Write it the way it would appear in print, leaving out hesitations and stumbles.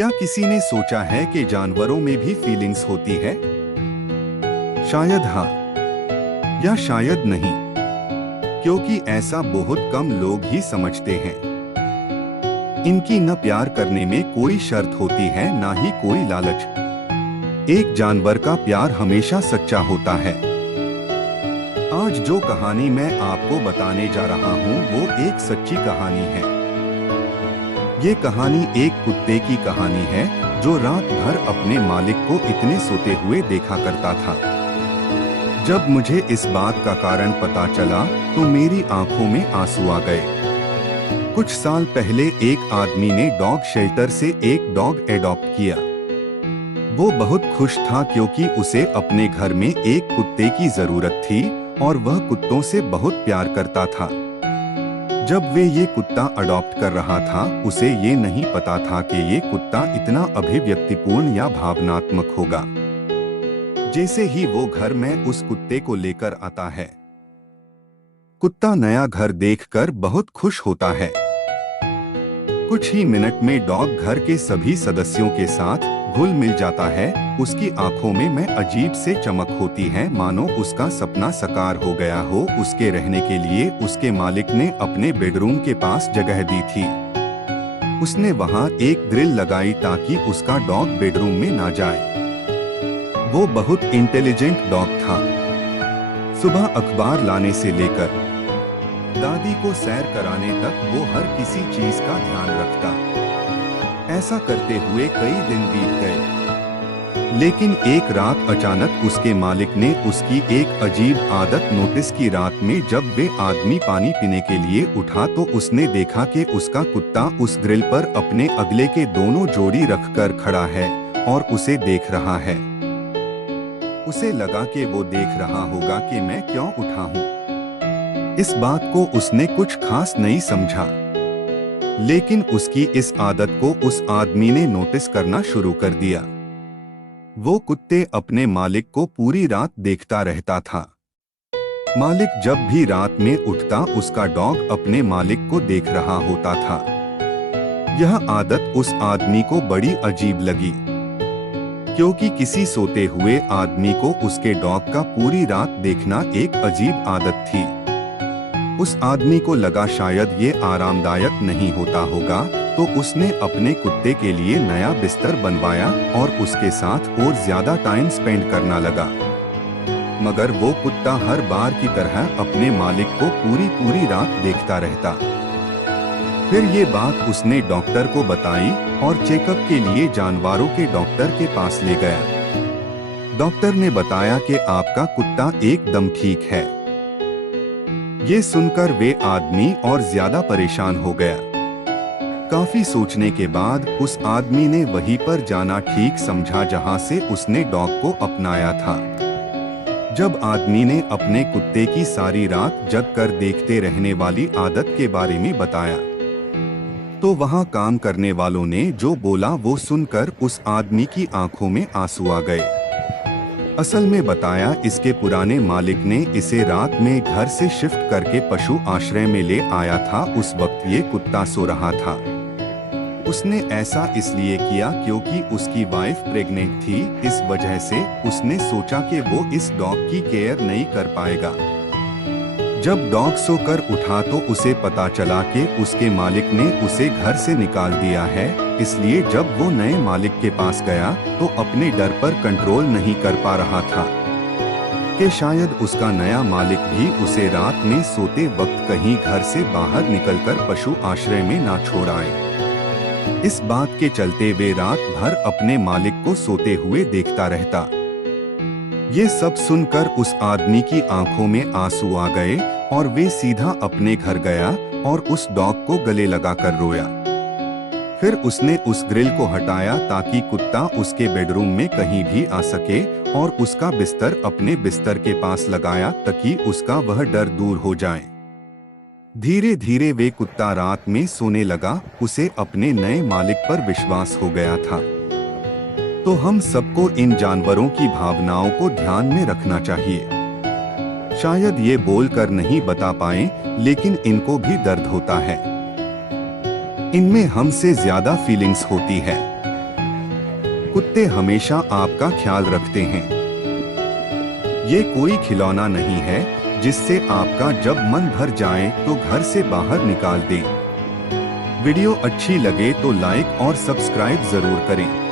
क्या किसी ने सोचा है कि जानवरों में भी फीलिंग्स होती है? शायद हाँ, या शायद नहीं, क्योंकि ऐसा बहुत कम लोग ही समझते हैं। इनकी न प्यार करने में कोई शर्त होती है, ना ही कोई लालच। एक जानवर का प्यार हमेशा सच्चा होता है। आज जो कहानी मैं आपको बताने जा रहा हूँ वो एक सच्ची कहानी है। ये कहानी एक कुत्ते की कहानी है जो रात भर अपने मालिक को इतने सोते हुए देखा करता था। जब मुझे इस बात का कारण पता चला तो मेरी आंखों में आंसू आ गए। कुछ साल पहले एक आदमी ने डॉग शेल्टर से एक डॉग एडॉप्ट किया। वो बहुत खुश था क्योंकि उसे अपने घर में एक कुत्ते की जरूरत थी और वह कुत्तों से बहुत प्यार करता था। जब वे ये कुत्ता अडॉप्ट कर रहा था, उसे ये नहीं पता था कि ये कुत्ता इतना अभिव्यक्तिपूर्ण या भावनात्मक होगा। जैसे ही वो घर में उस कुत्ते को लेकर आता है, कुत्ता नया घर देखकर बहुत खुश होता है। कुछ ही मिनट में डॉग घर के सभी सदस्यों के साथ घुल मिल जाता है। उसकी आंखों में अजीब से चमक होती है, मानो उसका सपना साकार हो गया हो। उसके रहने के लिए उसके मालिक ने अपने बेडरूम के पास जगह दी थी। उसने वहां एक ग्रिल लगाई ताकि उसका डॉग बेडरूम में ना जाए। वो बहुत इंटेलिजेंट डॉग था। सुबह अखबार लाने से लेकर दादी को सैर कराने तक वो हर किसी चीज का ध्यान रखता। ऐसा करते हुए कई दिन बीत गए, लेकिन एक रात अचानक उसके मालिक ने उसकी एक अजीब आदत नोटिस की। रात में जब वे आदमी पानी पीने के लिए उठा तो उसने देखा कि उसका कुत्ता उस ग्रिल पर अपने अगले के दोनों जोड़ी रखकर खड़ा है और उसे देख रहा है। उसे लगा कि वो देख रहा होगा कि मैं क्यों उठा हूँ। इस बात को उसने कुछ खास नहीं समझा, लेकिन उसकी इस आदत को उस आदमी ने नोटिस करना शुरू कर दिया। वो कुत्ते अपने मालिक को पूरी रात देखता रहता था। मालिक जब भी रात में उठता, उसका डॉग अपने मालिक को देख रहा होता था। यह आदत उस आदमी को बड़ी अजीब लगी, क्योंकि किसी सोते हुए आदमी को उसके डॉग का पूरी रात देखना एक अजीब आदत थी। उस आदमी को लगा शायद ये आरामदायक नहीं होता होगा, तो उसने अपने कुत्ते के लिए नया बिस्तर बनवाया और उसके साथ और ज्यादा टाइम स्पेंड करना लगा। मगर वो कुत्ता हर बार की तरह अपने मालिक को पूरी रात देखता रहता। फिर ये बात उसने डॉक्टर को बताई और चेकअप के लिए जानवरों के डॉक्टर के पास ले गया। डॉक्टर ने बताया कि आपका कुत्ता एकदम ठीक है। ये सुनकर वे आदमी और ज्यादा परेशान हो गया। काफी सोचने के बाद उस आदमी ने वहीं पर जाना ठीक समझा जहां से उसने डॉग को अपनाया था। जब आदमी ने अपने कुत्ते की सारी रात जग कर देखते रहने वाली आदत के बारे में बताया, तो वहां काम करने वालों ने जो बोला वो सुनकर उस आदमी की आंखों में आंसू आ गए। असल में बताया, इसके पुराने मालिक ने इसे रात में घर से शिफ्ट करके पशु आश्रय में ले आया था। उस वक्त ये कुत्ता सो रहा था। उसने ऐसा इसलिए किया क्योंकि उसकी वाइफ प्रेग्नेंट थी। इस वजह से उसने सोचा कि वो इस डॉग की केयर नहीं कर पाएगा। जब डॉग सोकर उठा तो उसे पता चला कि उसके मालिक ने उसे घर से निकाल दिया है। इसलिए जब वो नए मालिक के पास गया तो अपने डर पर कंट्रोल नहीं कर पा रहा था कि शायद उसका नया मालिक भी उसे रात में सोते वक्त कहीं घर से बाहर निकलकर पशु आश्रय में ना छोड़ आए। इस बात के चलते वे रात भर अपने मालिक को सोते हुए देखता रहता। ये सब सुनकर उस आदमी की आंखों में आंसू आ गए और वे सीधा अपने घर गया और उस डॉग को गले लगाकर रोया। फिर उसने उस ग्रिल को हटाया ताकि कुत्ता उसके बेडरूम में कहीं भी आ सके और उसका बिस्तर अपने बिस्तर के पास लगाया ताकि उसका वह डर दूर हो जाए। धीरे धीरे वे कुत्ता रात में सोने लगा। उसे अपने नए मालिक पर विश्वास हो गया था। तो हम सबको इन जानवरों की भावनाओं को ध्यान में रखना चाहिए। शायद ये बोलकर नहीं बता पाए, लेकिन इनको भी दर्द होता है। इनमें हमसे ज्यादा फीलिंग्स होती है। कुत्ते हमेशा आपका ख्याल रखते हैं। ये कोई खिलौना नहीं है जिससे आपका जब मन भर जाए तो घर से बाहर निकाल दें। वीडियो अच्छी लगे तो लाइक और सब्सक्राइब जरूर करें।